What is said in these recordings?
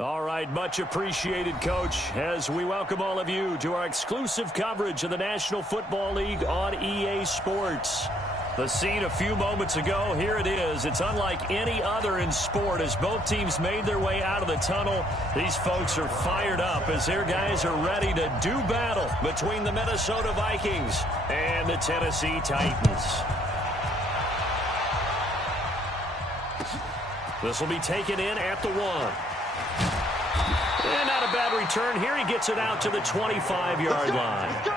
All right, much appreciated, Coach, as we welcome all of you to our exclusive coverage of the National Football League on EA Sports. The scene a few moments ago, here it is. It's unlike any other in sport as both teams made their way out of the tunnel. These folks are fired up as their guys are ready to do battle between the Minnesota Vikings and the Tennessee Titans. This will be taken in at the 1. And not a bad return here. He gets it out to the 25-yard line. Let's go!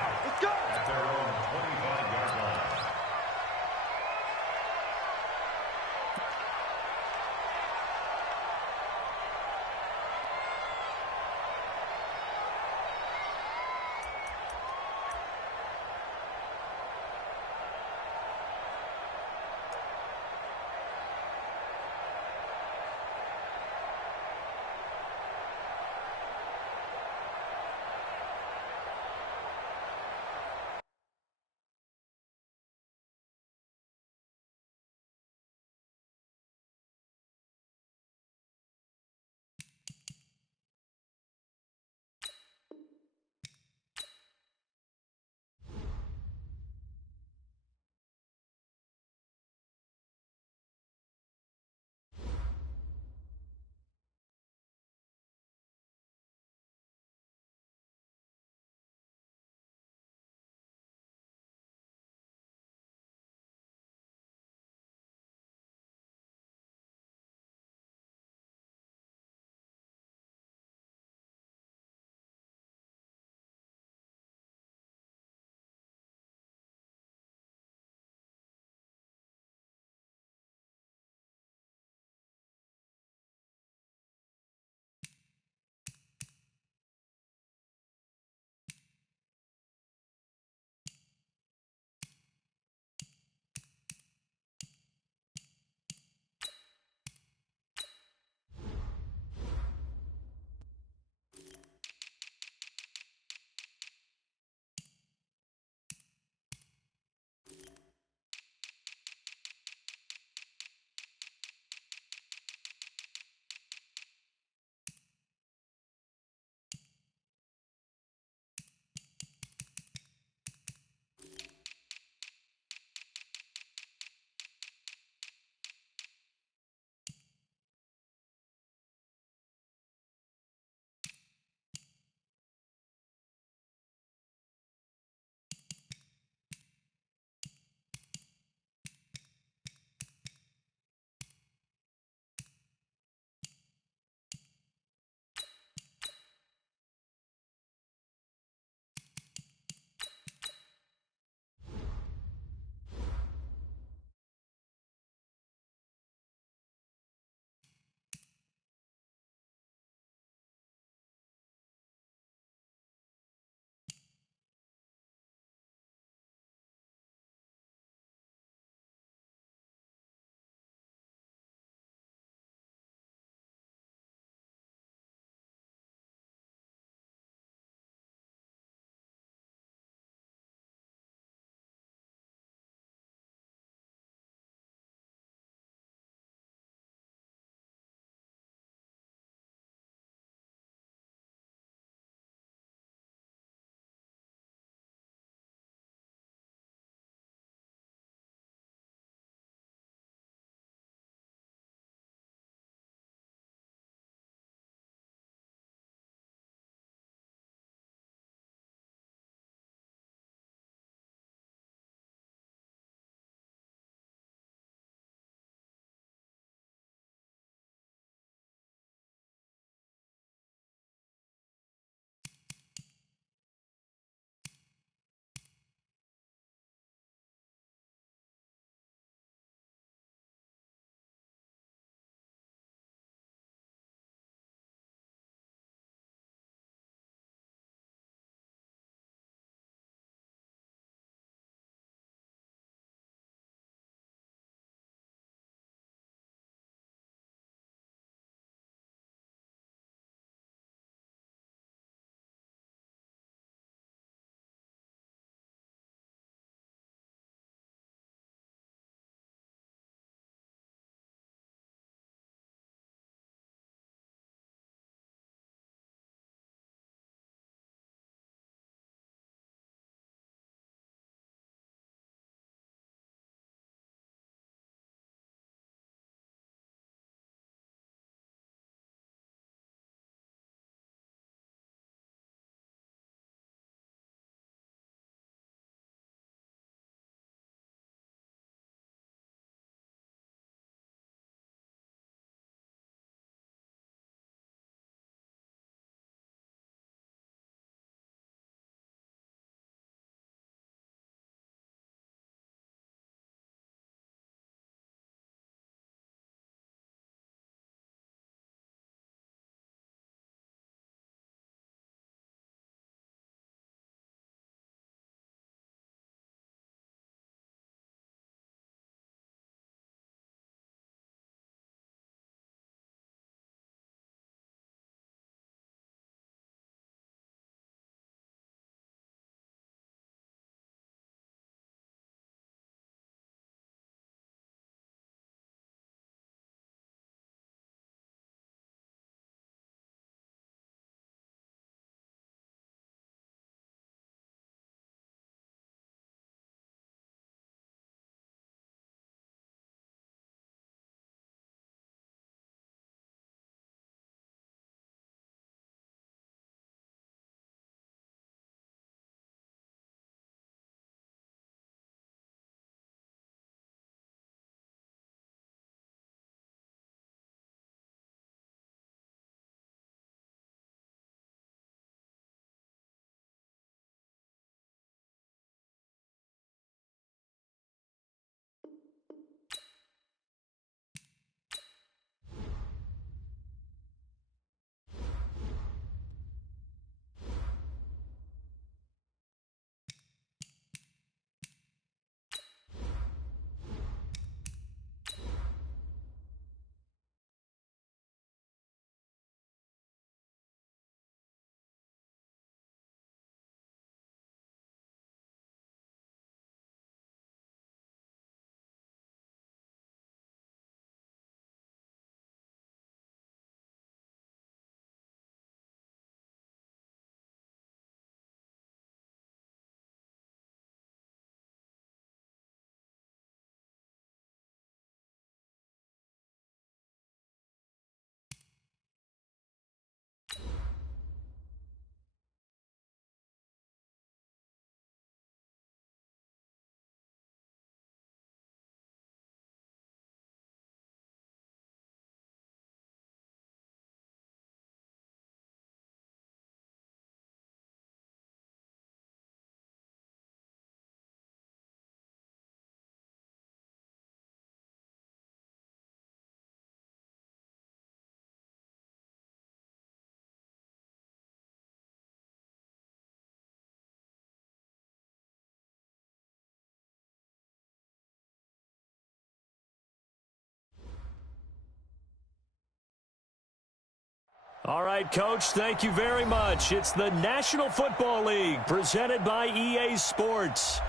All right, Coach, thank you very much. It's the National Football League presented by EA Sports.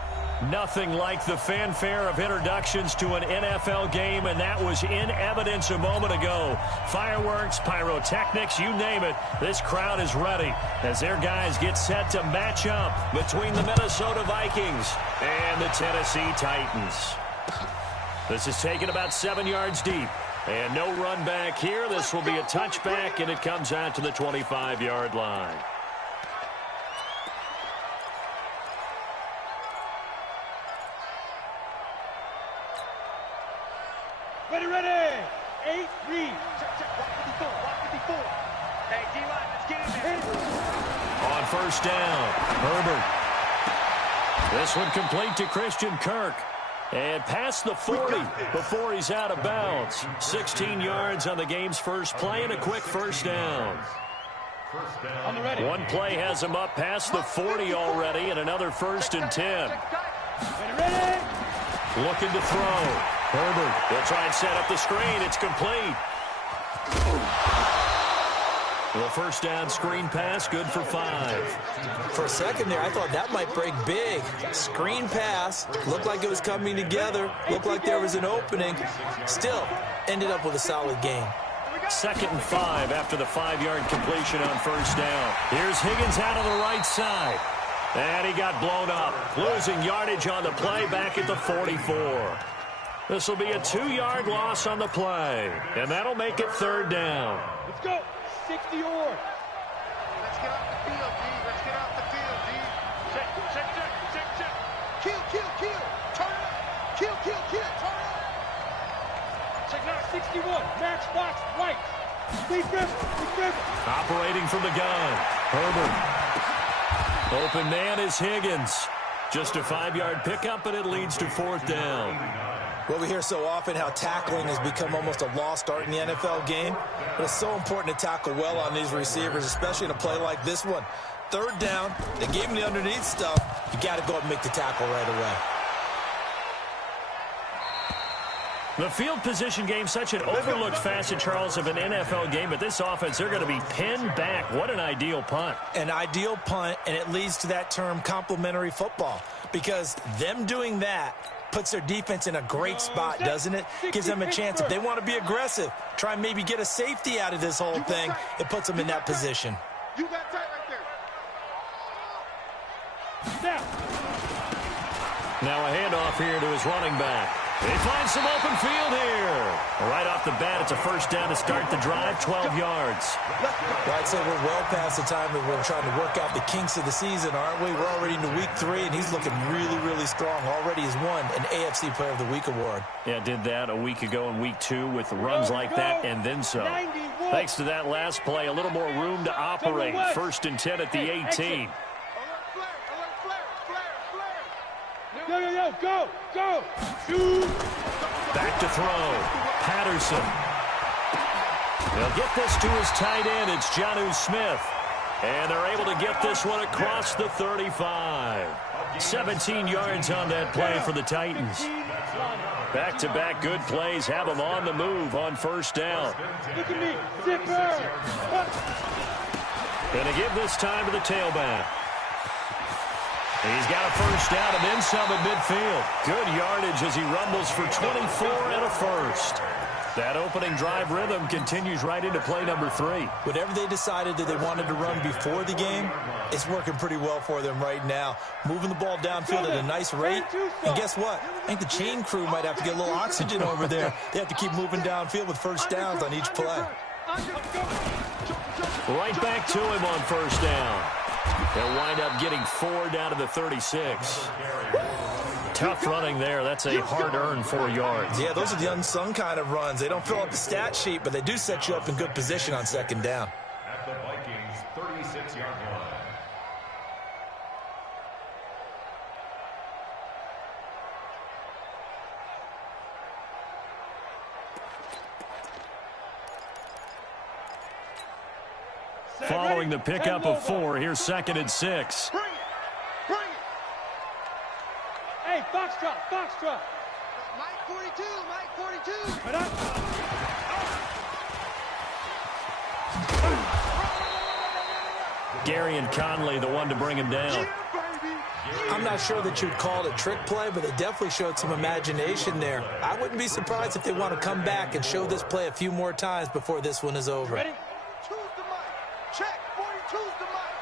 Nothing like the fanfare of introductions to an NFL game, and that was in evidence a moment ago. Fireworks, pyrotechnics, you name it. This crowd is ready as their guys get set to match up between the Minnesota Vikings and the Tennessee Titans. This is taken about 7 yards deep. And no run back here. This will be a touchback, and it comes out to the 25-yard line. Ready, ready. 8, read. Check. Walk 54. Hey, D-line, let's get in there. On first down, Herbert. This one complete to Christian Kirk. And past the 40 before he's out of bounds. 16 yards on the game's first play and a quick first down. One play has him up past the 40 already and another 1st and 10. Looking to throw. Herbert will try and set up the screen. It's complete. The first down screen pass, good for 5. For a second there, I thought that might break big. Screen pass, looked like it was coming together, looked like there was an opening. Still, ended up with a solid game. 2nd and 5 after the 5-yard completion on first down. Here's Higgins out of the right side. And he got blown up, losing yardage on the play back at the 44. This will be a 2-yard loss on the play, and that'll make it 3rd down. Let's go. 60 or. Let's get off the field, D. Let's get off the field, D. Check. Kill. Turn up. Kill. Turn up. Check now, 61. Max box right. Steve Griffin. Operating from the gun. Herbert. Open man is Higgins. Just a 5-yard pickup, and it leads to 4th down. Well, we hear so often how tackling has become almost a lost art in the NFL game. But it's so important to tackle well on these receivers, especially in a play like this one. 3rd down, they gave him the underneath stuff. You got to go up and make the tackle right away. The field position game, such an overlooked facet, Charles, of an NFL game. But this offense, they're going to be pinned back. What an ideal punt. An ideal punt, and it leads to that term complementary football. Because them doing that puts their defense in a great spot, doesn't it? Gives them a chance, if they want to be aggressive, try and maybe get a safety out of this whole thing. It puts them in that position. You got tight right there. Now a handoff here to his running back. He finds some open field here. Right off the bat, it's a first down to start the drive, 12 yards. Well, I'd say we're well past the time that we're trying to work out the kinks of the season, aren't we? We're already into week 3, and he's looking really, really strong. Already has won an AFC Player of the Week award. Yeah, did that a week ago in week 2 with runs like that and then some. Thanks to that last play, a little more room to operate. 1st and 10 at the 18. Go. Shoot. Back to throw. Patterson. They'll get this to his tight end. It's Jonnu Smith. And they're able to get this one across the 35. 17 yards on that play for the Titans. Back-to-back good plays have them on the move on first down. Look at me. Zipper. Going to give this time to the tailback. He's got a first down and then some at midfield. Good yardage as he rumbles for 24 and a first. That opening drive rhythm continues right into play number 3. Whatever they decided that they wanted to run before the game, it's working pretty well for them right now. Moving the ball downfield at a nice rate. And guess what? I think the chain crew might have to get a little oxygen over there. They have to keep moving downfield with first downs on each play. Right back to him on first down. They'll wind up getting 4 down to the 36. Tough running there. That's a hard-earned 4 yards. Yeah, those are the unsung kind of runs. They don't fill up the stat sheet, but they do set you up in good position on second down. At the Vikings' 36-yard line. Following the pickup of 4, here's 2nd and 6. Bring it. Hey, Foxtrot. Mike 42. Right up. Gary and Conley, the one to bring him down. I'm not sure that you'd call it a trick play, but they definitely showed some imagination there. I wouldn't be surprised if they want to come back and show this play a few more times before this one is over. Ready? Choose the mic. Check. 42's the mic.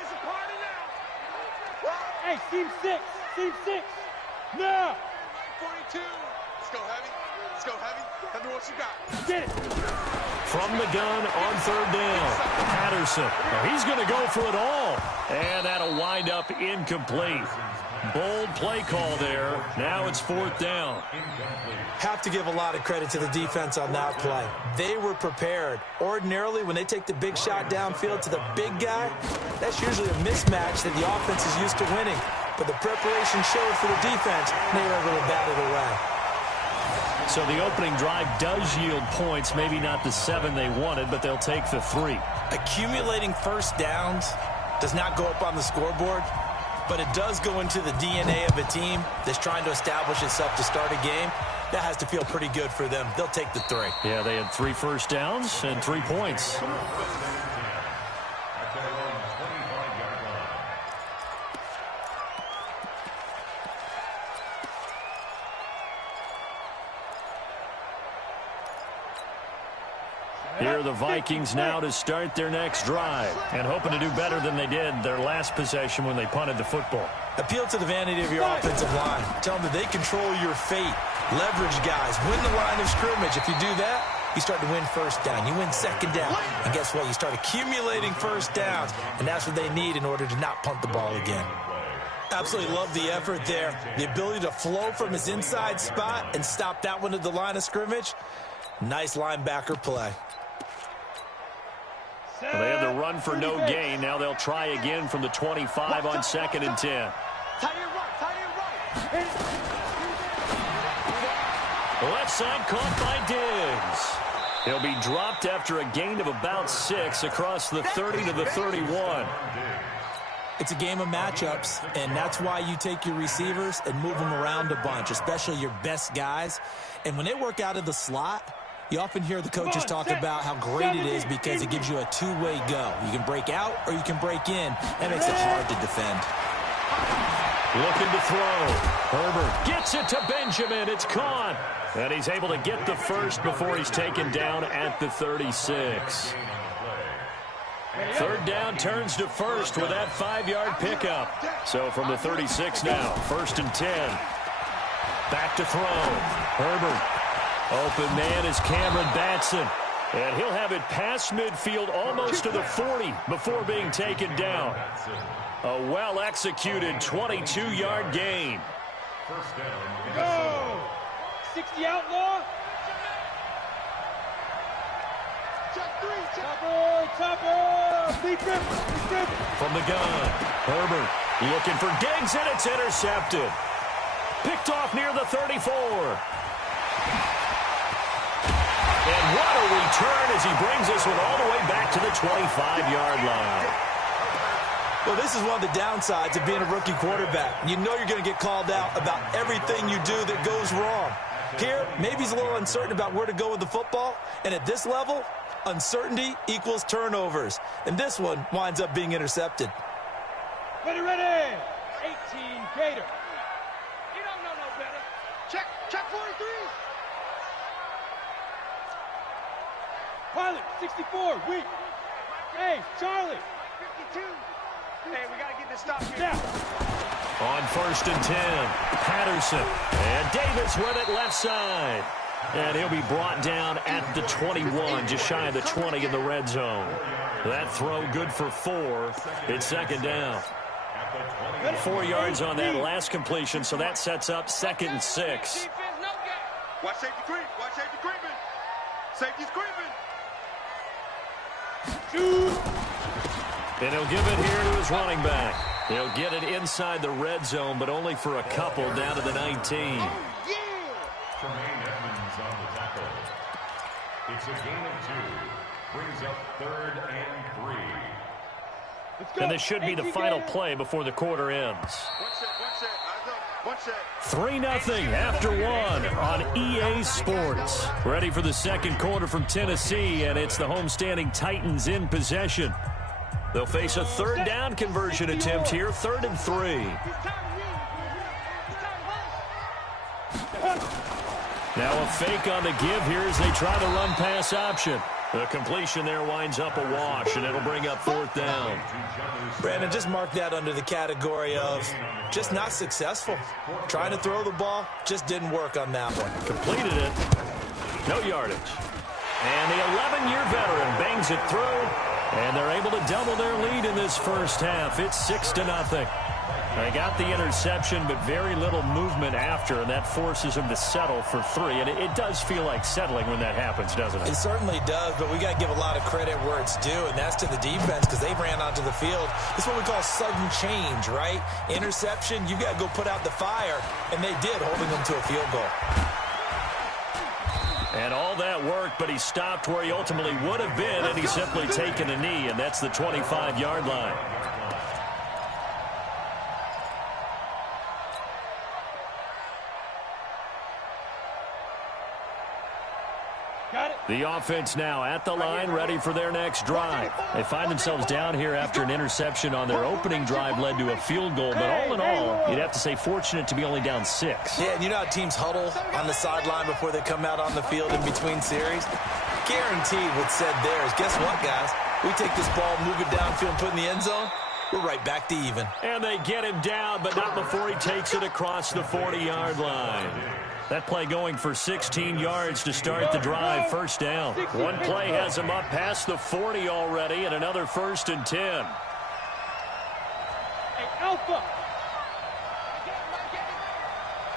It's a party now. Hey, team 6. Team 6. Now. 42. Let's go heavy. Let's go heavy. Tell me what you got. Get it. From the gun on third down, Patterson. Now he's going to go for it all. And that'll wind up incomplete. Bold play call there. Now it's fourth down. Have to give a lot of credit to the defense on that play. They were prepared. Ordinarily, when they take the big shot downfield to the big guy, that's usually a mismatch that the offense is used to winning. But the preparation showed for the defense, and they were able to bat it away. So the opening drive does yield points, maybe not the 7 they wanted, but they'll take the 3. Accumulating first downs does not go up on the scoreboard, but it does go into the DNA of a team that's trying to establish itself to start a game. That has to feel pretty good for them. They'll take the 3. Yeah, they had 3 first downs and 3 points. Here are the Vikings now to start their next drive and hoping to do better than they did their last possession when they punted the football. Appeal to the vanity of your offensive line. Tell them that they control your fate. Leverage guys. Win the line of scrimmage. If you do that, you start to win first down. You win second down. And guess what? You start accumulating first downs. And that's what they need in order to not punt the ball again. Absolutely love the effort there. The ability to flow from his inside spot and stop that one at the line of scrimmage. Nice linebacker play. Well, they had the run for no gain. Now they'll try again from the 25 on 2nd and 10. Tie it right. Tie it right. Left side caught by Diggs. He'll be dropped after a gain of about 6 across the 30 to the 31. It's a game of matchups, and that's why you take your receivers and move them around a bunch, especially your best guys. And when they work out of the slot, you often hear the coaches talk about how great it is because it gives you a two-way go. You can break out or you can break in. That makes it hard to defend. Looking to throw. Herbert gets it to Benjamin. It's caught. And he's able to get the first before he's taken down at the 36. Third down turns to first with that 5-yard pickup. So from the 36 now, 1st and 10. Back to throw. Herbert. Open man is Cameron Batson. And he'll have it past midfield almost to the 40 before being taken down. A well-executed 22-yard gain. Go! 60 outlaw. Topper. Deep grip. From the gun, Herbert looking for Diggs, and it's intercepted. Picked off near the 34. And what a return as he brings this one all the way back to the 25-yard line. Well, this is one of the downsides of being a rookie quarterback. You know you're going to get called out about everything you do that goes wrong. Here, maybe he's a little uncertain about where to go with the football. And at this level, uncertainty equals turnovers. And this one winds up being intercepted. Ready. 18 Gator. You don't know no better. Check 43. Pilot, 64, weak. Hey, Charlie. 52. Hey, we got to get this stop here. Now. On 1st and 10, Patterson. And Davis with it left side. And he'll be brought down at the 21, just shy of the 20 in the red zone. That throw good for 4. It's 2nd down. 4 yards on that last completion, so that sets up 2nd and 6. Watch safety creep. Watch safety creeping. Safety's creeping. And he'll give it here to his running back. He'll get it inside the red zone, but only for a couple down to the 19. Tremaine Edmonds on the tackle. It's a gain of 2. Brings up 3rd and 3. And this should be the final play before the quarter ends. 3-0 after 1 on EA Sports. Ready for the second quarter from Tennessee, and it's the homestanding Titans in possession. They'll face a third down conversion attempt here, 3rd and 3. Now a fake on the give here as they try the run-pass option. The completion there winds up a wash, and it'll bring up 4th down. Brandon, just mark that under the category of just not successful. Trying to throw the ball, just didn't work on that one. Completed it. No yardage. And the 11-year veteran bangs it through, and they're able to double their lead in this first half. It's 6-0. They got the interception, but very little movement after, and that forces them to settle for 3. And it does feel like settling when that happens, doesn't it? It certainly does, but we got to give a lot of credit where it's due, and that's to the defense because they ran onto the field. It's what we call sudden change, right? Interception, you got to go put out the fire, and they did, holding them to a field goal. And all that worked, but he stopped where he ultimately would have been, and he's simply taken a knee, and that's the 25-yard line. The offense now at the line, ready for their next drive. They find themselves down here after an interception on their opening drive led to a field goal. But all in all, you'd have to say fortunate to be only down 6. Yeah, and you know how teams huddle on the sideline before they come out on the field in between series? Guaranteed what's said there is, guess what, guys? We take this ball, move it downfield, and put it in the end zone, we're right back to even. And they get him down, but not before he takes it across the 40-yard line. That play going for 16 yards to start the drive. 1st down. One play has him up past the 40 already, and another 1st and 10. Hey, Alpha. Let's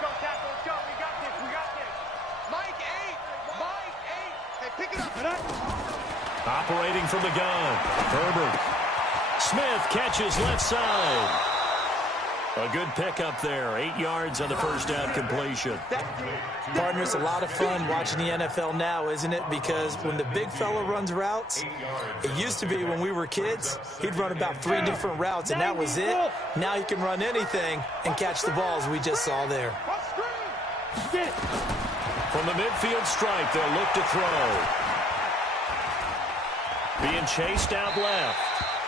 go, tackle. Let's go. We got this. We got this. Mike 8. Mike 8. Hey, pick it up. Operating from the gun. Herbert. Smith catches left side. A good pickup there. 8 yards on the first down completion. Partner, it's a lot of fun watching the NFL now, isn't it? Because when the big fella runs routes, it used to be when we were kids, he'd run about 3 different routes, and that was it. Now he can run anything and catch the balls we just saw there. From the midfield stripe, they'll look to throw. Being chased out left.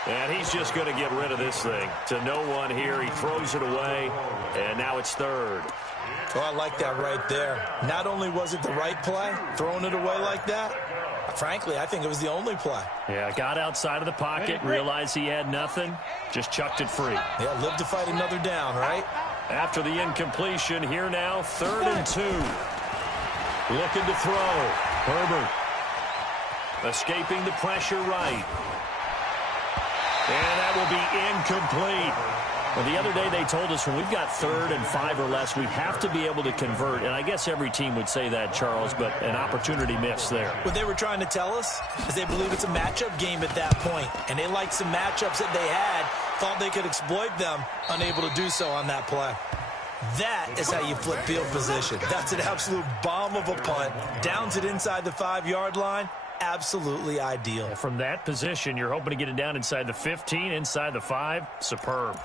And he's just going to get rid of this thing. To no one here. He throws it away, and now it's 3rd. Oh, I like that right there. Not only was it the right play, throwing it away like that, frankly, I think it was the only play. Yeah, got outside of the pocket, realized he had nothing, just chucked it free. Yeah, live to fight another down, right? After the incompletion, here now, 3rd and 2. Looking to throw. Herbert. Escaping the pressure right. And that will be incomplete. Well, the other day they told us when we've got 3rd and 5 or less, we have to be able to convert. And I guess every team would say that, Charles, but an opportunity missed there. What they were trying to tell us is they believe it's a matchup game at that point. And they liked some matchups that they had, thought they could exploit them, unable to do so on that play. That is how you flip field position. That's an absolute bomb of a punt. Downs it inside the 5-yard line. Absolutely ideal. From that position, you're hoping to get it down inside the 15, inside the 5. Superb.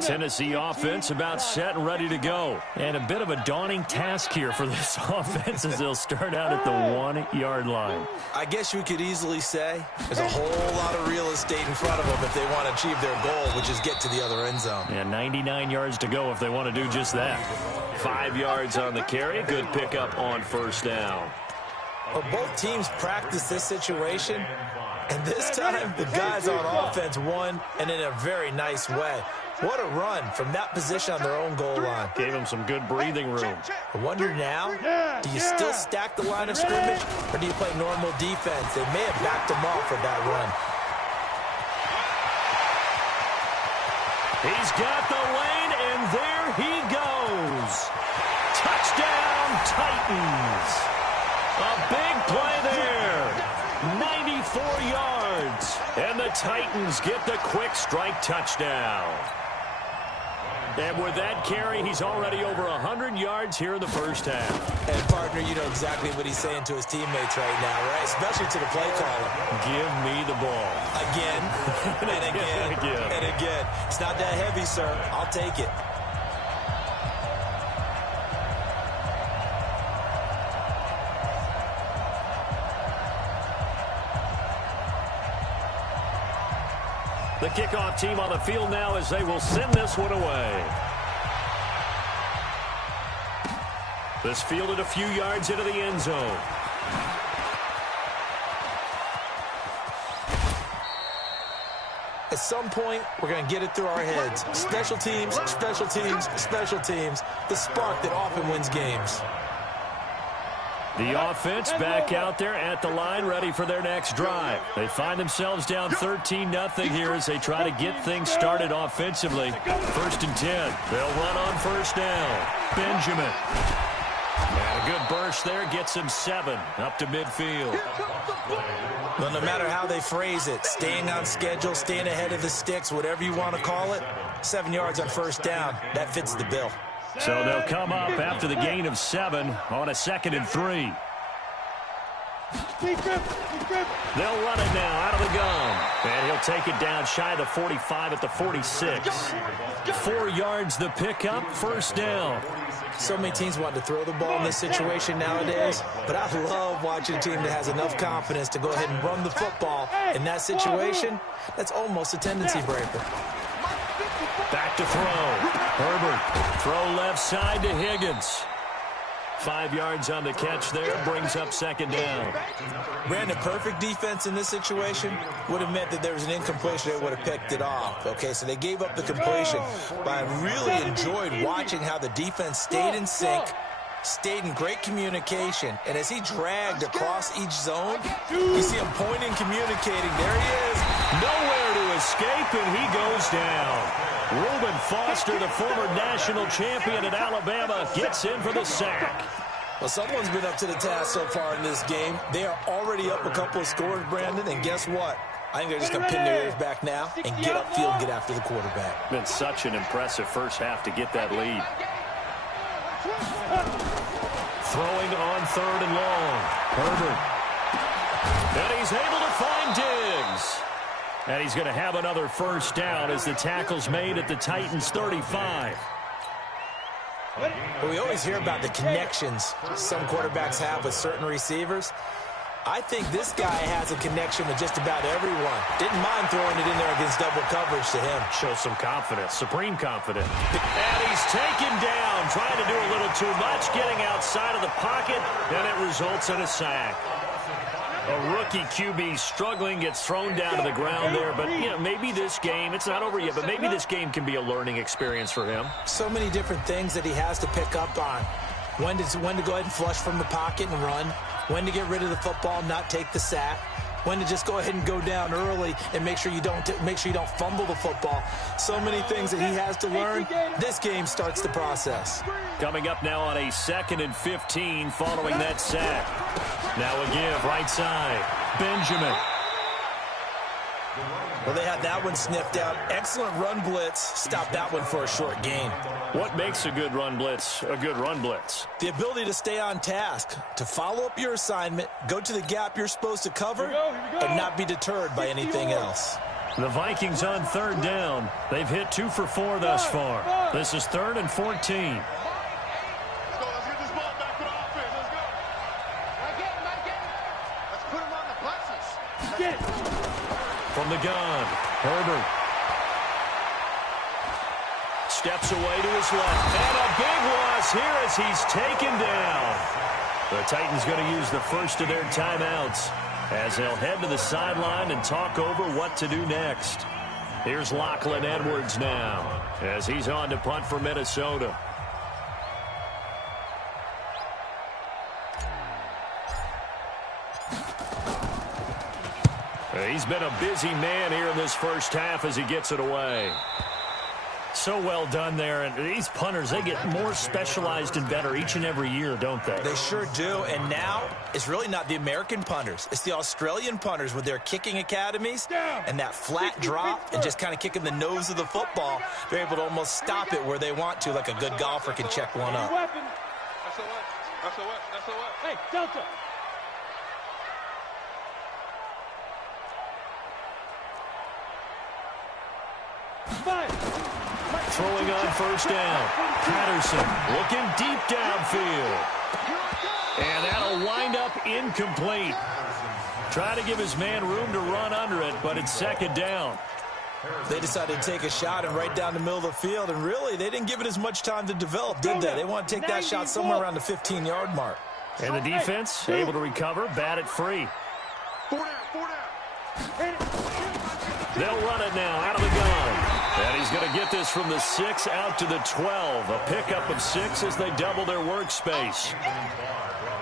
Tennessee offense about set and ready to go. And a bit of a daunting task here for this offense as they'll start out at the 1-yard line. I guess you could easily say there's a whole lot of real estate in front of them if they want to achieve their goal, which is get to the other end zone. Yeah, 99 yards to go if they want to do just that. 5 yards on the carry. Good pickup on 1st down. Well, both teams practice this situation, and this time the guys on offense won, and in a very nice way. What a run from that position on their own goal line. Gave them some good breathing room. I wonder now, do you still stack the line of scrimmage, or do you play normal defense? They may have backed them off for that run. He's got the lane, and there he goes. Touchdown, Titans. A big play there. 94 yards. And the Titans get the quick strike touchdown. And with that carry, he's already over 100 yards here in the first half. And, partner, you know exactly what he's saying to his teammates right now, right? Especially to the play caller. Give me the ball. Again, and again, and again. It's not that heavy, sir. I'll take it. The kickoff team on the field now as they will send this one away. This fielded a few yards into the end zone. At some point, we're going to get it through our heads. Special teams, special teams, special teams. The spark that often wins games. The offense back out there at the line, ready for their next drive. They find themselves down 13-0 here as they try to get things started offensively. 1st and 10. They'll run on first down. Benjamin. And a good burst there gets him 7 up to midfield. Well, no matter how they phrase it, staying on schedule, staying ahead of the sticks, whatever you want to call it, 7 yards on first down, that fits the bill. So they'll come up after the gain of 7 on a 2nd and 3. They'll run it now out of the gun. And he'll take it down shy of the 45 at the 46. 4 yards the pickup, first down. So many teams want to throw the ball in this situation nowadays, but I love watching a team that has enough confidence to go ahead and run the football. In that situation, that's almost a tendency breaker. Back to throw. Herbert, throw left side to Higgins. 5 yards on the catch there, brings up 2nd down. Brandon, perfect defense in this situation would have meant that there was an incompletion. They would have picked it off. Okay, so they gave up the completion. But I really enjoyed watching how the defense stayed in sync, stayed in great communication. And as he dragged across each zone, you see him pointing, communicating. There he is. Nowhere to escape, and he goes down. Reuben Foster, the former national champion at Alabama, gets in for the sack. Well, someone's been up to the task so far in this game. They are already up a couple of scores, Brandon, and guess what? I think they're just going to pin their ears back now and get upfield and get after the quarterback. Been such an impressive first half to get that lead. Throwing on 3rd and long. Herbert. And he's able to find Diggs. And he's going to have another first down as the tackle's made at the Titans' 35. Well, we always hear about the connections some quarterbacks have with certain receivers. I think this guy has a connection with just about everyone. Didn't mind throwing it in there against double coverage to him. Shows some confidence, supreme confidence. And he's taken down, trying to do a little too much, getting outside of the pocket, and it results in a sack. A rookie QB struggling, gets thrown down to the ground there. But, you know, maybe this game, it's not over yet, but maybe this game can be a learning experience for him. So many different things that he has to pick up on. When to go ahead and flush from the pocket and run. When to get rid of the football and not take the sack. When to just go ahead and go down early and make sure you don't fumble the football. So many things that he has to learn. This game starts the process. Coming up now on a 2nd and 15 following that sack. Now a give, right side. Benjamin. Well, they had that one sniffed out. Excellent run blitz. Stopped that one for a short gain. What makes a good run blitz a good run blitz? The ability to stay on task, to follow up your assignment, go to the gap you're supposed to cover, and not be deterred by anything else. The Vikings on 3rd down. They've hit 2 for 4 thus far. This is 3rd and 14. From the gun, Herbert. Steps away to his left. And a big loss here as he's taken down. The Titans going to use the first of their timeouts as they'll head to the sideline and talk over what to do next. Here's Lachlan Edwards now as he's on to punt for Minnesota. He's been a busy man here in this first half as he gets it away. so well done there. And these punters, they get more specialized and better each and every year, don't they? They sure do. And now it's really not the American punters. It's the Australian punters with their kicking academies and that flat drop and just kind of kicking the nose of the football. They're able to almost stop it where they want to, like a good golfer can check one up. Hey, Delta. Throwing on first down. Patterson looking deep downfield. And that'll wind up incomplete. Try to give his man room to run under it, but it's second down. They decided to take a shot and right down the middle of the field, and really, they didn't give it as much time to develop, did they? They want to take that shot somewhere around the 15-yard mark. And the defense able to recover, bat it free. 4 down. They'll run it now out of the gun. And he's going to get this from the 6 out to the 12. A pickup of 6 as they double their workspace.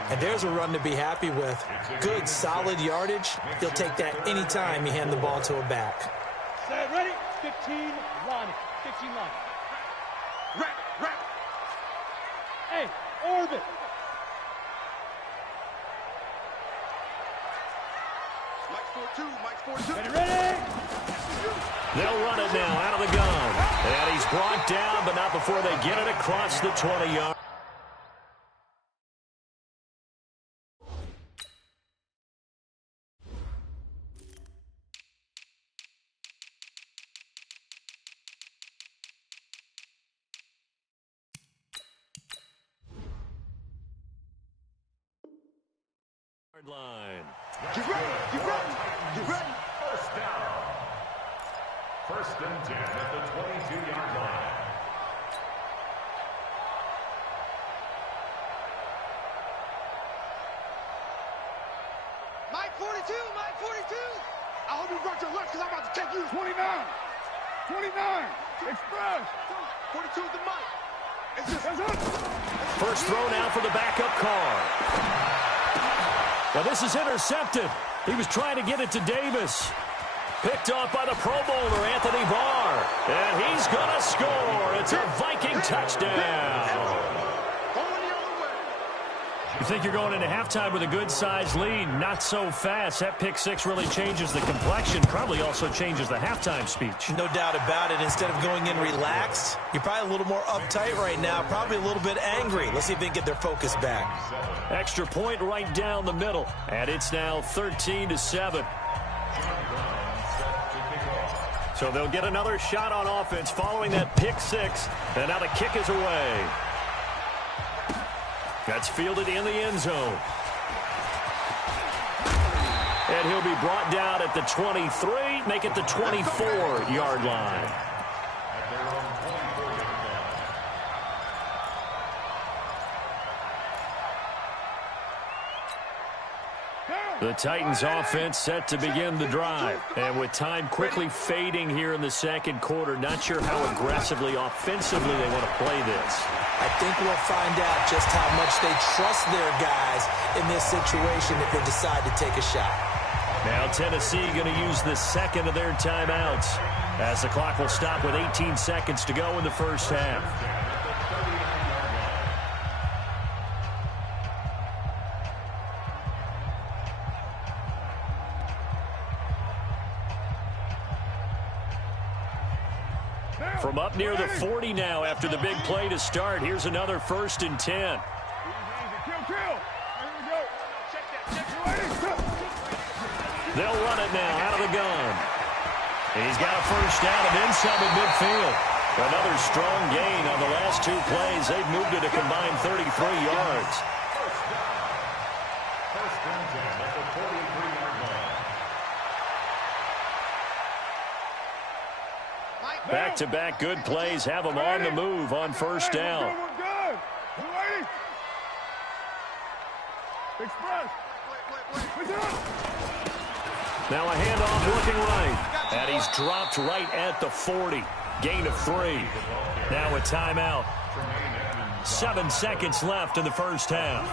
And there's a run to be happy with. Good, solid yardage. He'll take that any time you hand the ball to a back. Set, ready? 15 line. 15 line. Rapid. Hey, orbit. Mike's 4-2. Ready? They'll run it now out of the gun. And he's brought down, but not before they get it across the 20-yard. Line. Get ready. First down. First and 10 at the 22-yard line. Mike 42. I hope you brought your lunch because I'm about to take you. 29. Express. 42 is the mic. First throw now for the backup car. Well, this is intercepted. He was trying to get it to Davis. Picked off by the Pro Bowler, Anthony Barr. And he's going to score. It's a Viking touchdown. You think you're going into halftime with a good-sized lead. Not so fast. That pick six really changes the complexion. Probably also changes the halftime speech. No doubt about it. Instead of going in relaxed, you're probably a little more uptight right now. Probably a little bit angry. Let's see if they can get their focus back. Extra point right down the middle. And it's now 13-7. So they'll get another shot on offense following that pick six. And now the kick is away. That's fielded in the end zone. And he'll be brought down at the 23, make it the 24-yard line. The Titans offense set to begin the drive. And with time quickly fading here in the second quarter, not sure how aggressively, offensively they want to play this. I think we'll find out just how much they trust their guys in this situation if they decide to take a shot. Now Tennessee going to use the second of their timeouts as the clock will stop with 18 seconds to go in the first half. From up near the 40 now after the big play to start. Here's another 1st and 10. They'll run it now out of the gun. He's got a first down and then some at midfield. Another strong gain on the last two plays. They've moved it a combined 33 yards. First and 10 at the 43-yard line. Back-to-back good plays have them on the move on first down. Now a handoff looking right. And he's dropped right at the 40. Gain of 3. Now a timeout. 7 seconds left in the first half.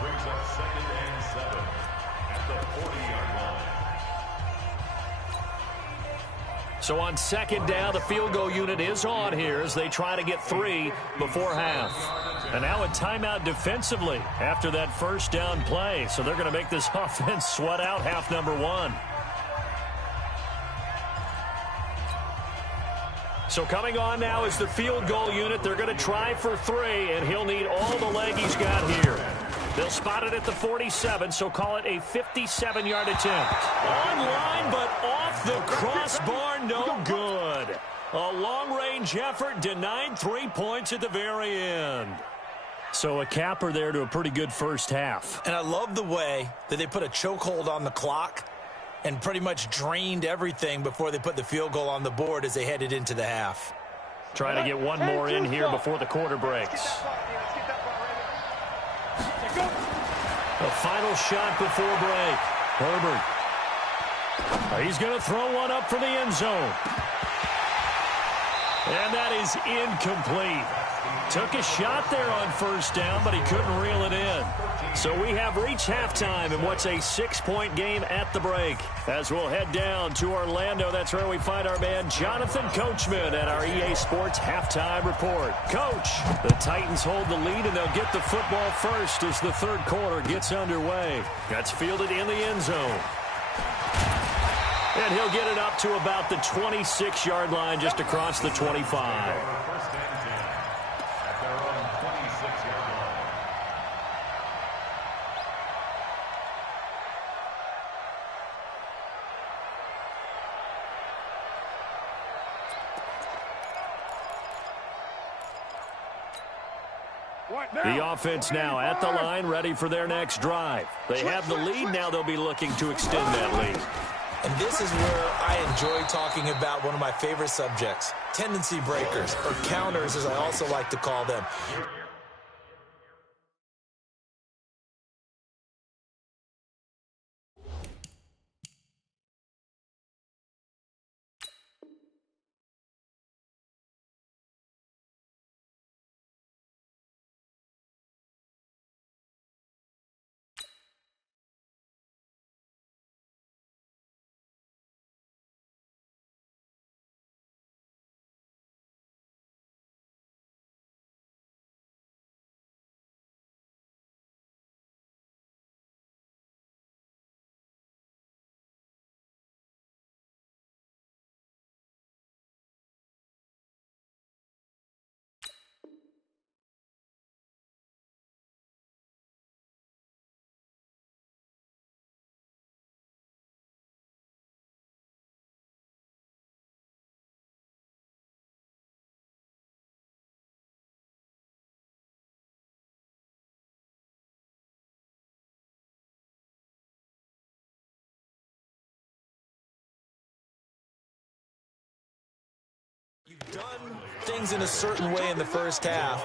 Brings up 2nd and 7 at the 40-yard line. So on second down, the field goal unit is on here as they try to get 3 before half. And now a timeout defensively after that first down play. So they're going to make this offense sweat out half number 1. So coming on now is the field goal unit. They're going to try for 3, and he'll need all the leg he's got here. They'll spot it at the 47, so call it a 57-yard attempt. Online, but off the crossbar, no good. A long-range effort denied 3 points at the very end. So a capper there to a pretty good first half. And I love the way that they put a chokehold on the clock and pretty much drained everything before they put the field goal on the board as they headed into the half. Trying to get one more in here before the quarter breaks. The final shot before break. Herbert. He's going to throw one up for the end zone. And that is incomplete. Took a shot there on first down, but he couldn't reel it in. So we have reached halftime in what's a 6-point game at the break. As we'll head down to Orlando, that's where we find our man Jonathan Coachman at our EA Sports Halftime Report. Coach, the Titans hold the lead, and they'll get the football first as the third quarter gets underway. That's fielded in the end zone. And he'll get it up to about the 26-yard line just across the 25. The offense now at the line, ready for their next drive. They have the lead. Now they'll be looking to extend that lead. And this is where I enjoy talking about one of my favorite subjects, tendency breakers, or counters as I also like to call them. You've done things in a certain way in the first half,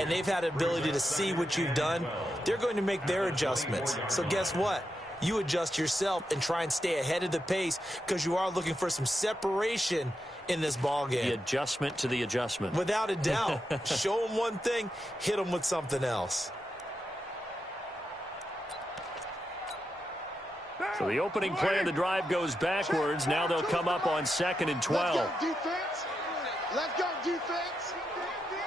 and they've had the ability to see what you've done. They're going to make their adjustments. So guess what? You adjust yourself and try and stay ahead of the pace because you are looking for some separation in this ball game. The adjustment to the adjustment. Without a doubt. Show them one thing, hit them with something else. So the opening play of the drive goes backwards. Now they'll come up on 2nd and 12. Let's go, defense. Let's go, defense.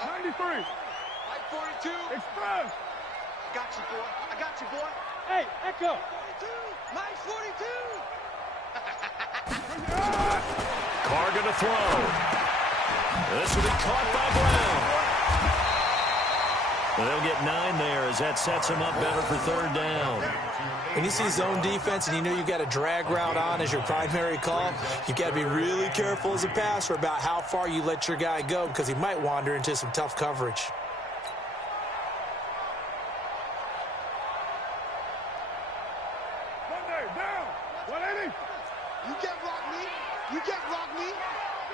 93. Like 42. Express. I got you, boy. I got you, boy. Hey, Echo. 42. Mike's 42. Carr going to throw. This will be caught by Brown. Well, they'll get 9 there as that sets them up better for third down. When you see zone defense and you know you've got a drag route on as your primary call, you've got to be really careful as a passer about how far you let your guy go because he might wander into some tough coverage. Monday, down. 180. You can't block me. You can't block me.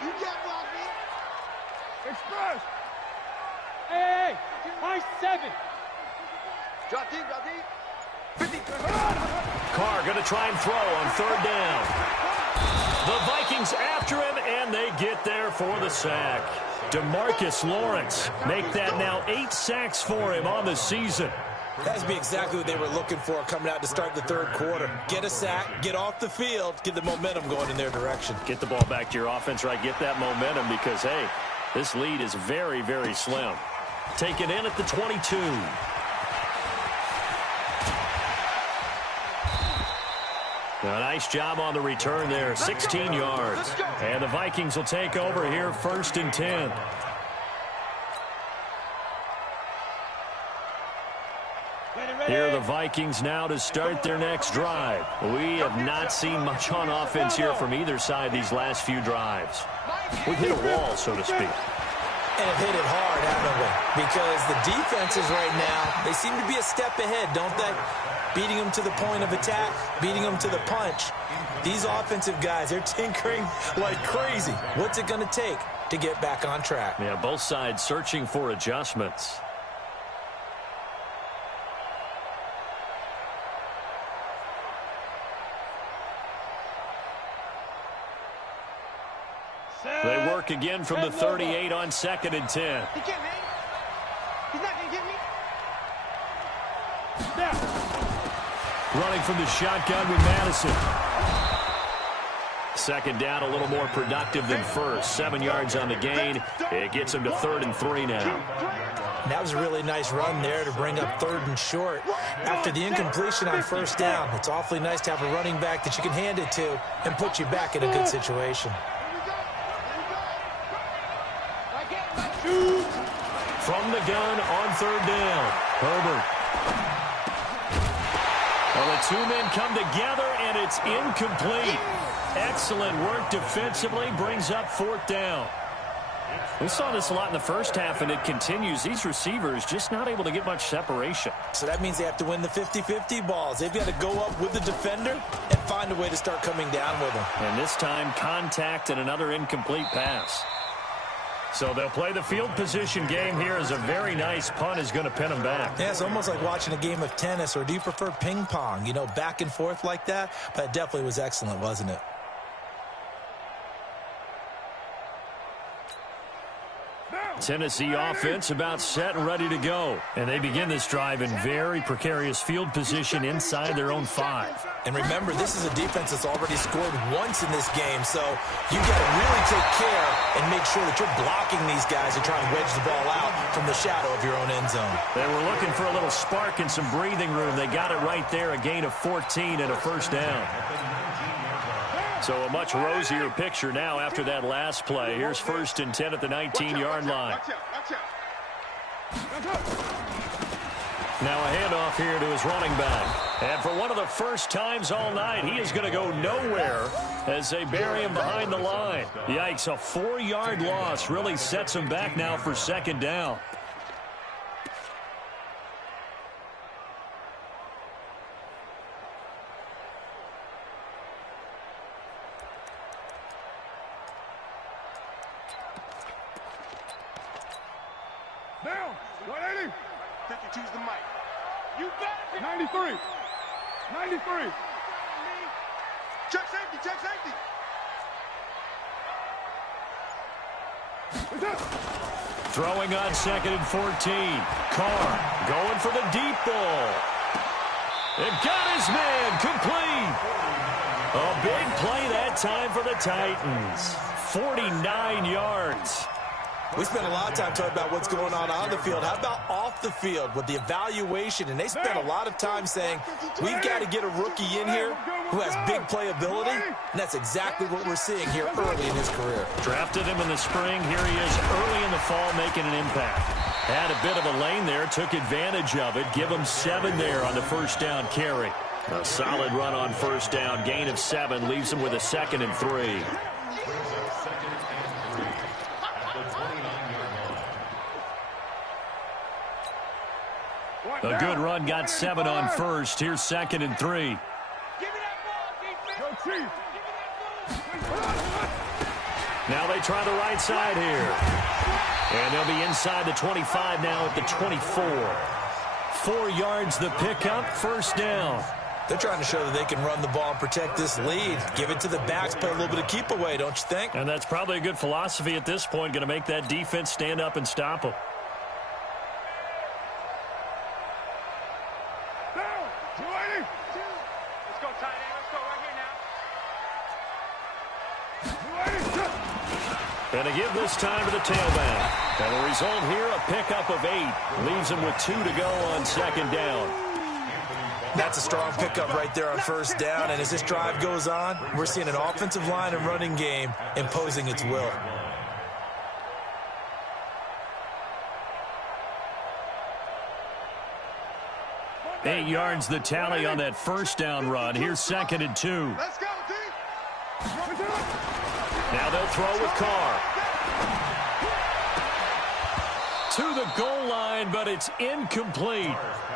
You can't block me. Express. Hey, my 7. Drop deep, drop deep. 50. Carr going to try and throw on third down. The Vikings after him, and they get there for the sack. DeMarcus Lawrence make that now 8 sacks for him on the season. That would be exactly what they were looking for coming out to start the third quarter. Get a sack, get off the field, get the momentum going in their direction. Get the ball back to your offense, right? Get that momentum because, hey, this lead is very, very slim. Take it in at the 22. A nice job on the return there, 16 yards. And the Vikings will take over here, 1st and 10. Here are the Vikings now to start their next drive. We have not seen much on offense here from either side these last few drives. We've hit a wall, so to speak. And have hit it hard, haven't we? Because the defenses right now, they seem to be a step ahead, don't they? Beating them to the point of attack, beating them to the punch. These offensive guys, they're tinkering like crazy. What's it going to take to get back on track? Yeah, both sides searching for adjustments. They work again from the 38 on 2nd and 10. He can't, man. He's not going to get me. Running from the shotgun with Madison. 2nd down, a little more productive than first. 7 yards on the gain. It gets him to 3rd and 3 now. That was a really nice run there to bring up 3rd and short. After the incompletion on 1st down, it's awfully nice to have a running back that you can hand it to and put you back in a good situation. From the gun on 3rd down, Herbert. Well, the two men come together, and it's incomplete. Excellent work defensively, brings up 4th down. We saw this a lot in the first half, and it continues. These receivers just not able to get much separation. So that means they have to win the 50-50 balls. They've got to go up with the defender and find a way to start coming down with them. And this time, contact and another incomplete pass. So they'll play the field position game here as a very nice punt is going to pin them back. Yeah, it's almost like watching a game of tennis, or do you prefer ping pong? You know, back and forth like that? But it definitely was excellent, wasn't it? Tennessee offense about set and ready to go. And they begin this drive in very precarious field position inside their own 5. And remember, this is a defense that's already scored once in this game, so you've got to really take care and make sure that you're blocking these guys and trying to wedge the ball out from the shadow of your own end zone. They were looking for a little spark and some breathing room. They got it right there, a gain of 14 and a 1st down. So a much rosier picture now after that last play. Here's 1st and 10 at the 19-yard line. Now a handoff here to his running back. And for one of the first times all night, he is going to go nowhere as they bury him behind the line. Yikes, a 4-yard loss really sets him back now for 2nd down. Down. 180. 52's the mic. You better 93. 93. Check safety, check safety. Throwing on 2nd and 14. Carr going for the deep ball. It got his man complete. A big play that time for the Titans. 49 yards. We spent a lot of time talking about what's going on the field. How about off the field with the evaluation? And they spent a lot of time saying, we've got to get a rookie in here who has big playability. And that's exactly what we're seeing here early in his career. Drafted him in the spring. Here he is early in the fall making an impact. Had a bit of a lane there. Took advantage of it. Give him 7 there on the 1st down carry. A solid run on 1st down. Gain of 7 leaves him with a 2nd and 3. A good run, got 7 on 1st. Here's 2nd and 3. Give me that ball, defense. Now they try the right side here. And they'll be inside the 25 now at the 24. 4 yards the pickup, 1st down. They're trying to show that they can run the ball and protect this lead. Give it to the backs, play a little bit of keep away, don't you think? And that's probably a good philosophy at this point, going to make that defense stand up and stop them. this time to the tailback. And the result here, a pickup of 8. Leaves him with 2 to go on second down. That's a strong pickup right there on first down. And as this drive goes on, we're seeing an offensive line and running game imposing its will. 8 yards the tally on that first down run. Here's 2nd and 2. Let's go, D. Now they'll throw with Carr. To the goal line, but it's incomplete.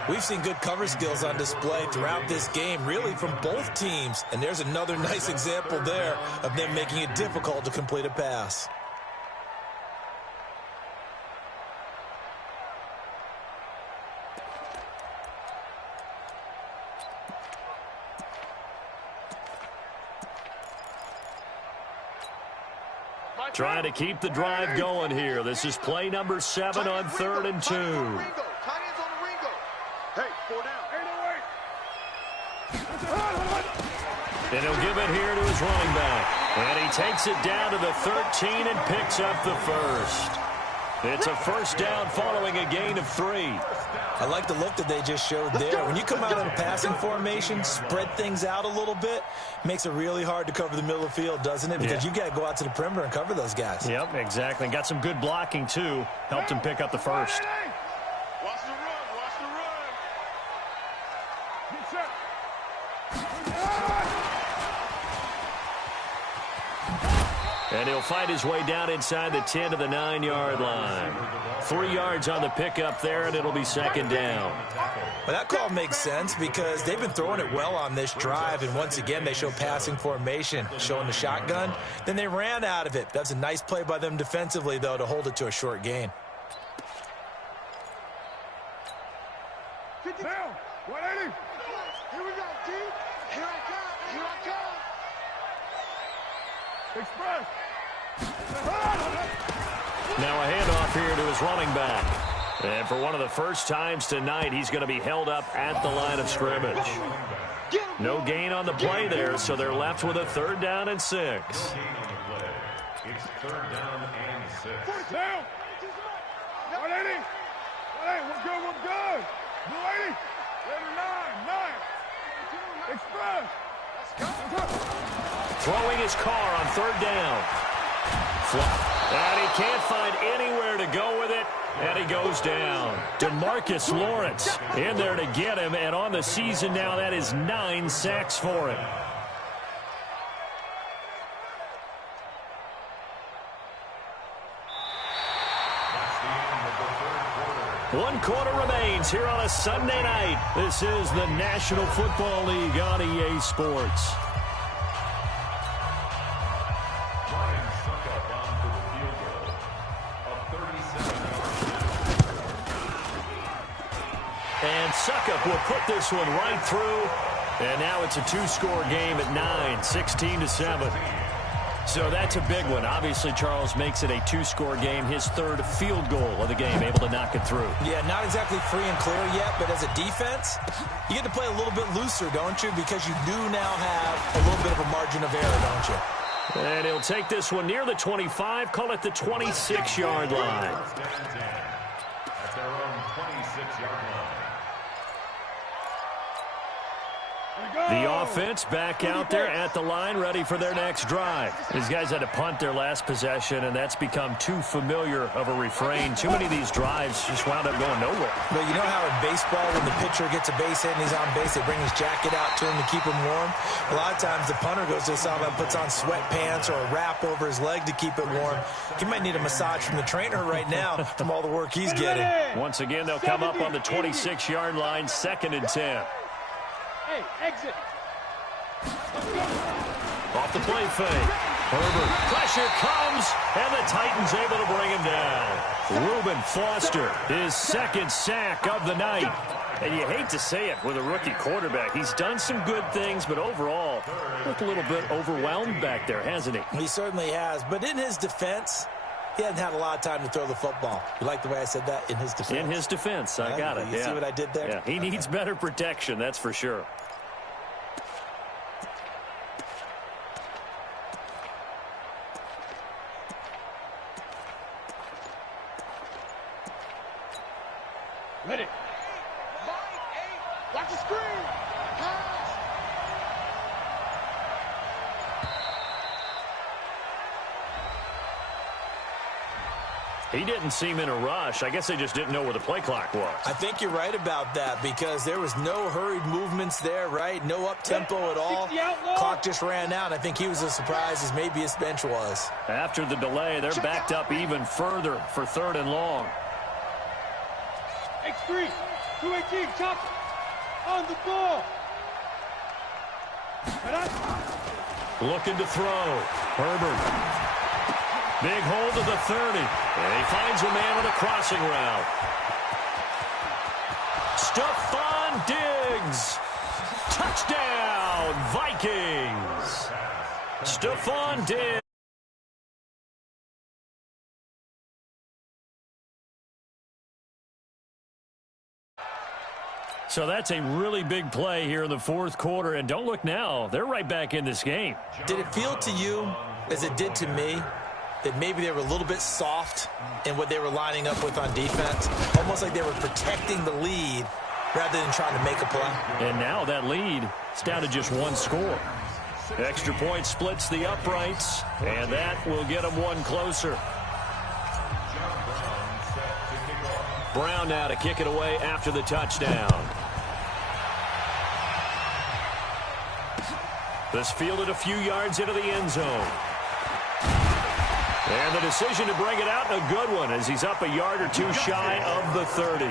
We've seen good cover skills on display throughout this game, really from both teams. And there's another nice example there of them making it difficult to complete a pass. Trying to keep the drive going here. This is play number 7 on 3rd and 2. Tight ends on the Ringo. Hey, 4 down. And he'll give it here to his running back. And he takes it down to the 13 and picks up the first. It's a first down following a gain of 3. I like the look that they just showed there. When you come out in a passing formation, spread things out a little bit, makes it really hard to cover the middle of the field, doesn't it? Because you've got to go out to the perimeter and cover those guys. Yep, exactly. Got some good blocking, too. Helped him pick up the first. Watch the run. Watch the run. And he'll find his way down inside the 10 to the 9-yard line. 3 yards on the pickup there, and it'll be 2nd down. Well, that call makes sense because they've been throwing it well on this drive, and once again, they show passing formation, showing the shotgun. Then they ran out of it. That's a nice play by them defensively, though, to hold it to a short gain. Down. 180. Here we go, D. Here I come. Here I come. Express. Now a handoff here to his running back. And for one of the first times tonight, he's going to be held up at the line of scrimmage. No gain on the play there, so they're left with a 3rd down and 6. It's 3rd down and 6. Down. 180. 180. We're good. We're good. 180. 9. Express. Throwing his car on 3rd down. And he can't find anywhere to go with it, and he goes down. DeMarcus Lawrence in there to get him, and on the season now, that is 9 sacks for him. That's the end of the 3rd quarter. 1 quarter remains here on a Sunday night. This is the National Football League on EA Sports. And Suckup will put this one right through. And now it's a 2-score game at 9, 16-7. So that's a big one. Obviously, Charles makes it a 2-score game. His 3rd field goal of the game, able to knock it through. Yeah, not exactly free and clear yet, but as a defense, you get to play a little bit looser, don't you? Because you do now have a little bit of a margin of error, don't you? And he'll take this one near the 25, call it the 26-yard line. At their own 26-yard line. The offense back out there at the line, ready for their next drive. These guys had to punt their last possession, and that's become too familiar of a refrain. Too many of these drives just wound up going nowhere. But you know how in baseball, when the pitcher gets a base hit and he's on base, they bring his jacket out to him to keep him warm? A lot of times the punter goes to the sideline, puts on sweatpants or a wrap over his leg to keep it warm. He might need a massage from the trainer right now from all the work he's getting. Once again, they'll come up on the 26-yard line, 2nd and 10. Hey, exit. Off the play fake. Herbert, pressure comes, and the Titans able to bring him down. Reuben Foster, his 2nd sack of the night. And you hate to say it with a rookie quarterback. He's done some good things, but overall, looked a little bit overwhelmed back there, hasn't he? He certainly has. But in his defense, he hasn't had a lot of time to throw the football. You like the way I said that? In his defense. In his defense, I got it. You see what I did there? Yeah, he needs better protection, that's for sure. Ready. Watch the screen. Pass. He didn't seem in a rush. I guess they just didn't know where the play clock was. I think you're right about that because there was no hurried movements there, right? No up-tempo at all. Clock just ran out. I think he was as surprised as maybe his bench was. After the delay, they're backed up even further for 3rd and long. X3, 218, chopper, on the ball. Looking to throw. Herbert. Big hold of the 30. And he finds a man with a crossing route. Stephon Diggs. Touchdown, Vikings. Stephon Diggs. So that's a really big play here in the 4th quarter. And don't look now. They're right back in this game. Did it feel to you, as it did to me, that maybe they were a little bit soft in what they were lining up with on defense? Almost like they were protecting the lead rather than trying to make a play. And now that lead is down to just 1 score. Extra point splits the uprights, and that will get them 1 closer. Brown now to kick it away after the touchdown. This fielded a few yards into the end zone. And the decision to bring it out, a good one, as he's up a yard or 2 shy of the 30.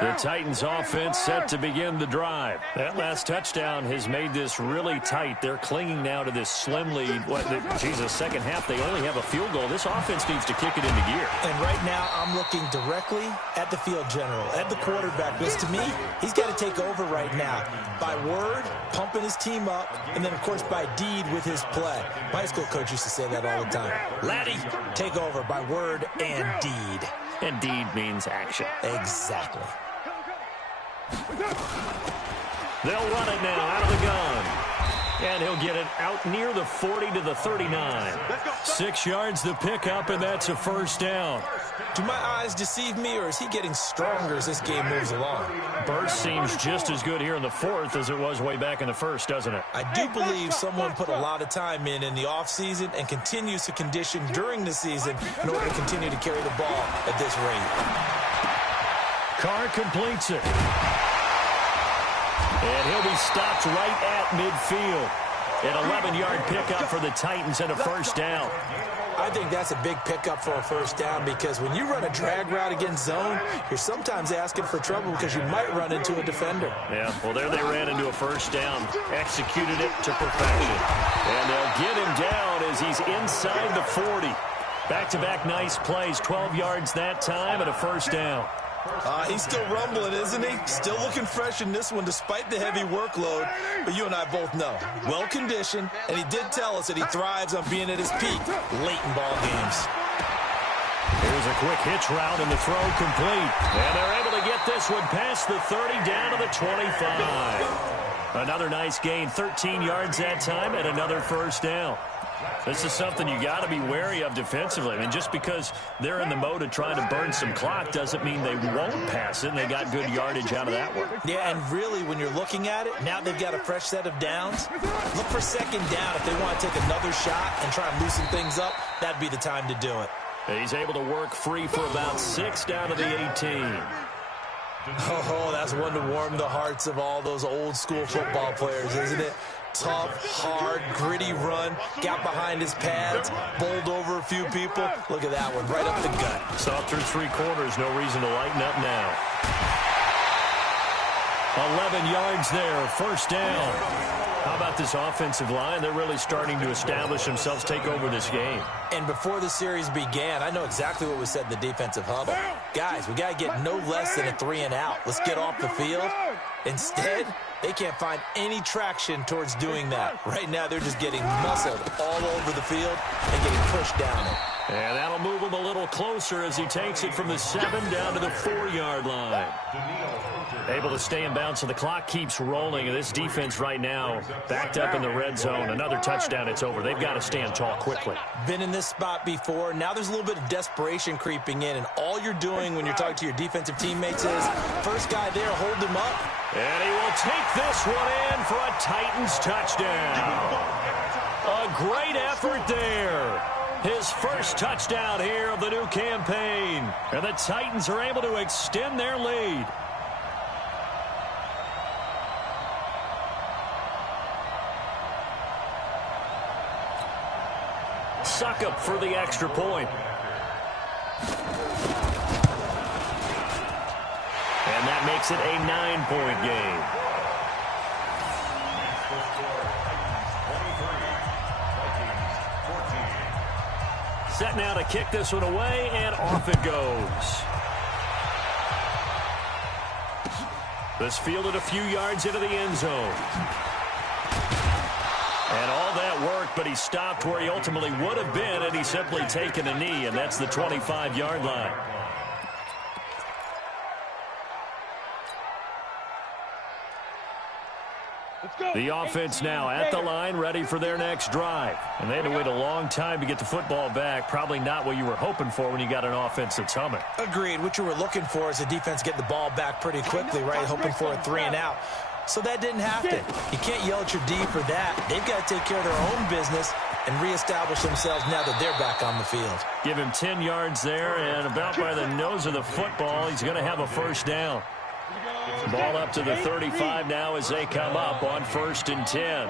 The Titans offense set to begin the drive. That last touchdown has made this really tight. They're clinging now to this slim lead. Jesus, second half, they only have a field goal. This offense needs to kick it into gear. And right now, I'm looking directly at the field general, at the quarterback, because to me, he's got to take over right now. By word, pumping his team up, and then, of course, by deed with his play. My high school coach used to say that all the time. Laddie, take over by word and deed. And deed means action. Exactly. They'll run it now out of the gun. And he'll get it out near the 40 to the 39. 6 yards the pickup, and that's a 1st down. Do my eyes deceive me, or is he getting stronger as this game moves along? Burst seems just as good here in the 4th as it was way back in the 1st, doesn't it? I do believe someone put a lot of time in the offseason and continues to condition during the season in order to continue to carry the ball at this rate. Carr completes it. And he'll be stopped right at midfield. An 11-yard pickup for the Titans and a 1st down. I think that's a big pickup for a 1st down because when you run a drag route against zone, you're sometimes asking for trouble because you might run into a defender. Yeah, well, there they ran into a 1st down. Executed it to perfection. And they'll get him down as he's inside the 40. Back-to-back nice plays, 12 yards that time and a 1st down. He's still rumbling, isn't he? Still looking fresh in this one despite the heavy workload. But you and I both know, well-conditioned, and he did tell us that he thrives on being at his peak late in ball games. Here's a quick hitch route, and the throw complete. And they're able to get this one past the 30 down to the 25. Another nice gain, 13 yards that time, and another 1st down. This is something you got to be wary of defensively. I mean, just because they're in the mode of trying to burn some clock doesn't mean they won't pass it, and they got good yardage out of that one. Yeah, and really, when you're looking at it, now they've got a fresh set of downs. Look for 2nd down. If they want to take another shot and try and loosen things up, that'd be the time to do it. He's able to work free for about 6 down to the 18. Oh, that's one to warm the hearts of all those old-school football players, isn't it? Tough, hard, gritty run, got behind his pads, bowled over a few people. Look at that one, right up the gut. So through 3 quarters, no reason to lighten up now. 11 yards there, 1st down. How about this offensive line? They're really starting to establish themselves, take over this game. And before the series began, I know exactly what was said in the defensive huddle. Guys, we got to get no less than a 3 and out. Let's get off the field. Instead, They can't find any traction towards doing that. Right now, they're just getting muscled all over the field and getting pushed down it. And that'll move him a little closer as he takes it from the 7 down to the 4-yard line. Able to stay in bounds, so the clock keeps rolling. And this defense right now backed up in the red zone. Another touchdown, it's over. They've got to stand tall quickly. Been in this spot before. Now there's a little bit of desperation creeping in. And all you're doing when you're talking to your defensive teammates is, first guy there, hold him up. And he will take this one in for a Titans touchdown. A great effort there. His first touchdown here of the new campaign. And the Titans are able to extend their lead. Suckup for the extra point. And that makes it a 9-point game. Set now to kick this one away, and off it goes. This fielded a few yards into the end zone. And all that work, but he stopped where he ultimately would have been, and he's simply taken a knee, and that's the 25-yard line. The offense now at the line, ready for their next drive. And they had to wait a long time to get the football back. Probably not what you were hoping for when you got an offense that's humming. Agreed. What you were looking for is the defense getting the ball back pretty quickly, right? Hoping for a 3-and-out. So that didn't happen. You can't yell at your D for that. They've got to take care of their own business and reestablish themselves now that they're back on the field. Give him 10 yards there, and about by the nose of the football, he's going to have a first down. Ball up to the 35 now as they come up on 1st and 10.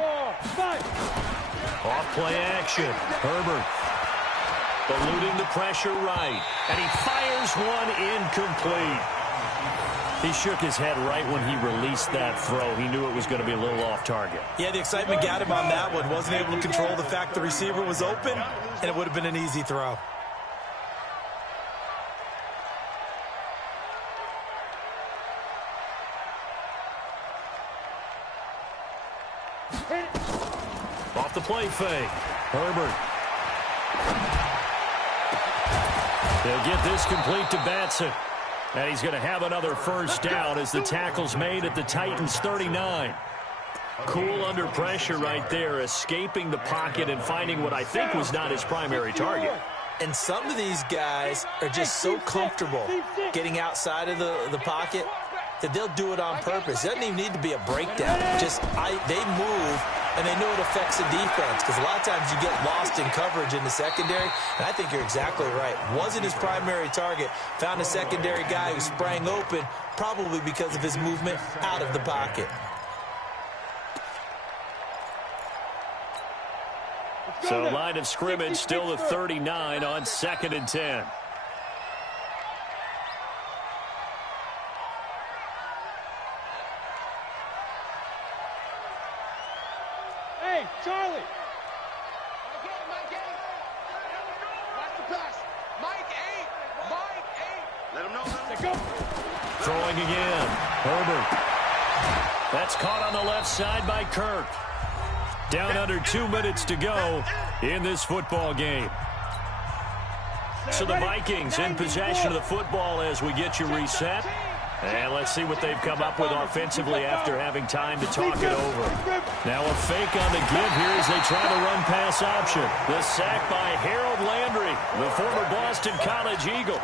Off play action. Herbert eluding the pressure right. And he fires one incomplete. He shook his head right when he released that throw. He knew it was going to be a little off target. Yeah, the excitement got him on that one. Wasn't able to control the fact the receiver was open, and it would have been an easy throw. Off the play fake. Herbert. They'll get this complete to Batson. And he's going to have another first down as the tackle's made at the Titans' 39. Cool under pressure right there, escaping the pocket and finding what I think was not his primary target. And some of these guys are just so comfortable getting outside of the pocket that they'll do it on purpose. It doesn't even need to be a breakdown. They move, and they know it affects the defense, because a lot of times you get lost in coverage in the secondary, and I think you're exactly right. Wasn't his primary target. Found a secondary guy who sprang open, probably because of his movement out of the pocket. So line of scrimmage still the 39 on 2nd and 10. Hey, Charlie. Watch the pass. Mike 8. Mike 8. Let him know. Let's go. Throwing again. Herbert. That's caught on the left side by Kirk. Down under 2 minutes to go in this football game. So the Vikings in possession of the football as we get you reset. And let's see what they've come up with offensively after having time to talk it over. Now a fake on the give here as they try to run pass option. The sack by Harold Landry, the former Boston College Eagle.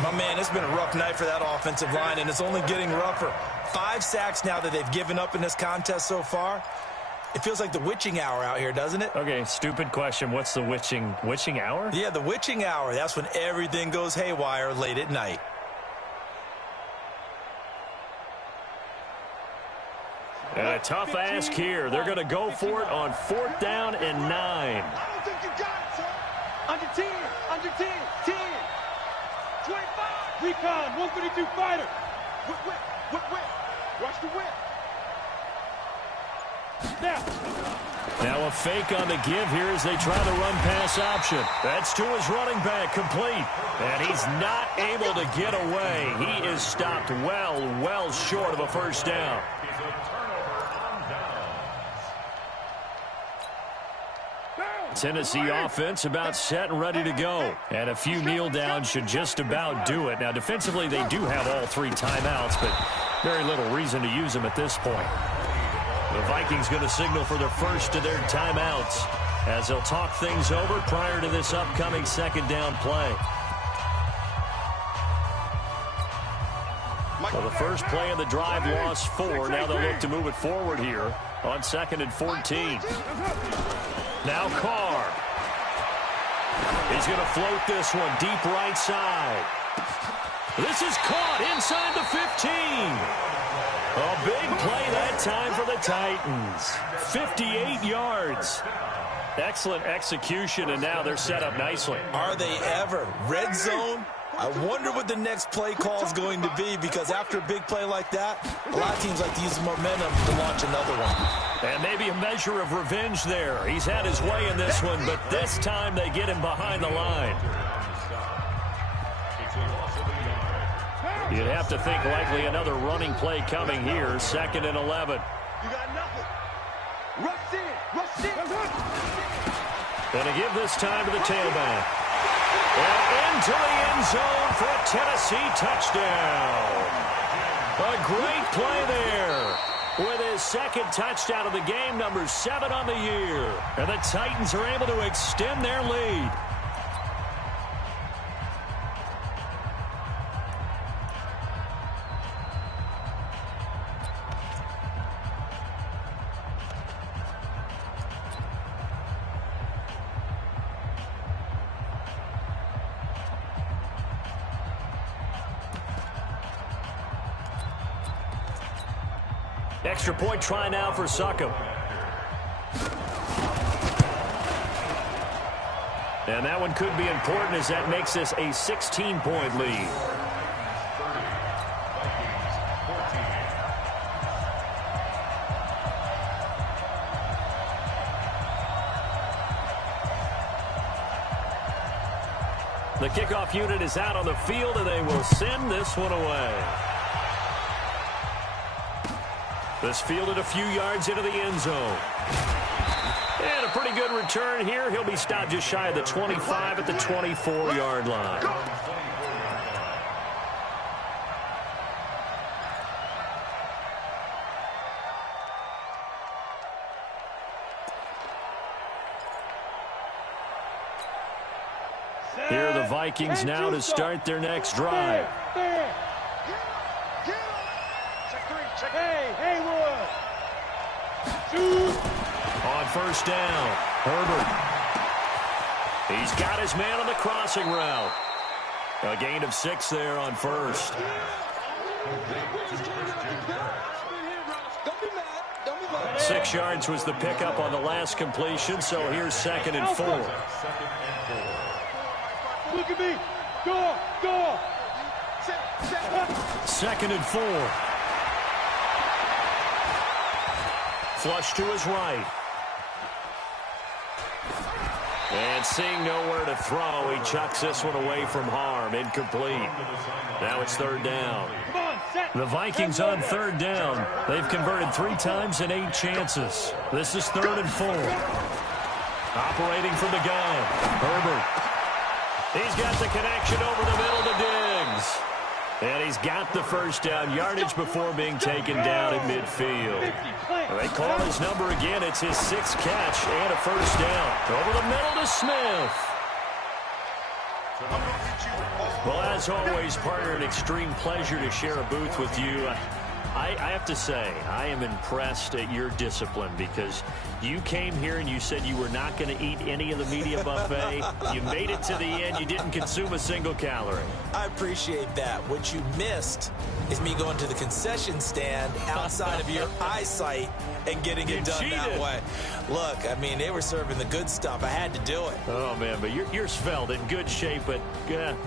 My man, it's been a rough night for that offensive line, and it's only getting rougher. 5 sacks now that they've given up in this contest so far. It feels like the witching hour out here, doesn't it? Okay, stupid question. What's the witching hour? Yeah, the witching hour. That's when everything goes haywire late at night. And a tough ask here. They're going to go for it on 4th down and 9. I don't think you got it, sir. Under 10. Under 10. 10. 25. Recon. 152 fighter. Whip. Watch the whip. Now a fake on the give here as they try the run pass option. That's to his running back, complete. And he's not able to get away. He is stopped well short of a first down. Tennessee offense about set and ready to go. And a few kneel downs should just about do it. Now, defensively, they do have all 3 timeouts, but very little reason to use them at this point. The Vikings going to signal for their first of their timeouts as they'll talk things over prior to this upcoming second down play. Well, the first play of the drive lost 4. Now they'll look to move it forward here on 2nd and 14. Now Carr. He's going to float this one deep right side. This is caught inside the 15. A big play that time for the Titans. 58 yards. Excellent execution, and now they're set up nicely. Are they ever? Red zone? I wonder what the next play call is going to be, because after a big play like that, a lot of teams like to use momentum to launch another one. And maybe a measure of revenge there. He's had his way in this one, but this time they get him behind the line. You'd have to think likely another running play coming here. 2nd and 11. You got nothing. Rush in. Rush in. Going to give this time to the tailback. And into the end zone for a Tennessee touchdown. A great play there. With his 2nd touchdown of the game, number 7 on the year. And the Titans are able to extend their lead. Extra point try now for Succop. And that one could be important as that makes this a 16-point lead. The kickoff unit is out on the field, and they will send this one away. This fielded a few yards into the end zone. And a pretty good return here. He'll be stopped just shy of the 25 at the 24-yard line. 'Here are the Vikings now to start their next drive. On first down, Herbert. He's got his man on the crossing route. A gain of 6 there on first. Don't 6 yards was the pickup on the last completion, so here's 2nd and 4. Look at me. Go, go. 2nd and 4. Flush to his right. And seeing nowhere to throw, he chucks this one away from harm. Incomplete. Now it's 3rd down. The Vikings on 3rd down. They've converted 3 times in 8 chances. This is 3rd and 4. Operating from the gun. Herbert. He's got the connection over the middle to Diggs. And he's got the first down yardage before being taken down at midfield. They call his number again. It's his 6th catch and a first down. Over the middle to Smith. Well, as always, partner, an extreme pleasure to share a booth with you. I have to say, I am impressed at your discipline, because you came here and you said you were not going to eat any of the media buffet. You made it to the end. You didn't consume a single calorie. I appreciate that. What you missed is me going to the concession stand outside of your eyesight and getting it done that way. Look, I mean, they were serving the good stuff. I had to do it. Oh, man, but you're svelte, in good shape, but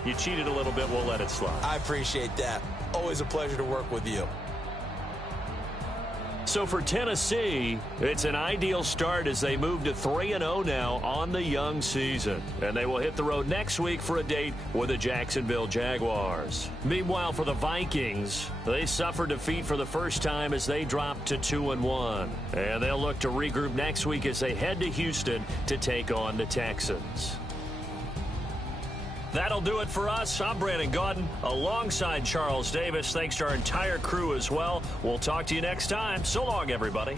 you cheated a little bit. We'll let it slide. I appreciate that. Always a pleasure to work with you. So for Tennessee, it's an ideal start as they move to 3-0 now on the young season. And they will hit the road next week for a date with the Jacksonville Jaguars. Meanwhile, for the Vikings, they suffered defeat for the first time as they dropped to 2-1. And they'll look to regroup next week as they head to Houston to take on the Texans. That'll do it for us. I'm Brandon Gaudin alongside Charles Davis. Thanks to our entire crew as well. We'll talk to you next time. So long, everybody.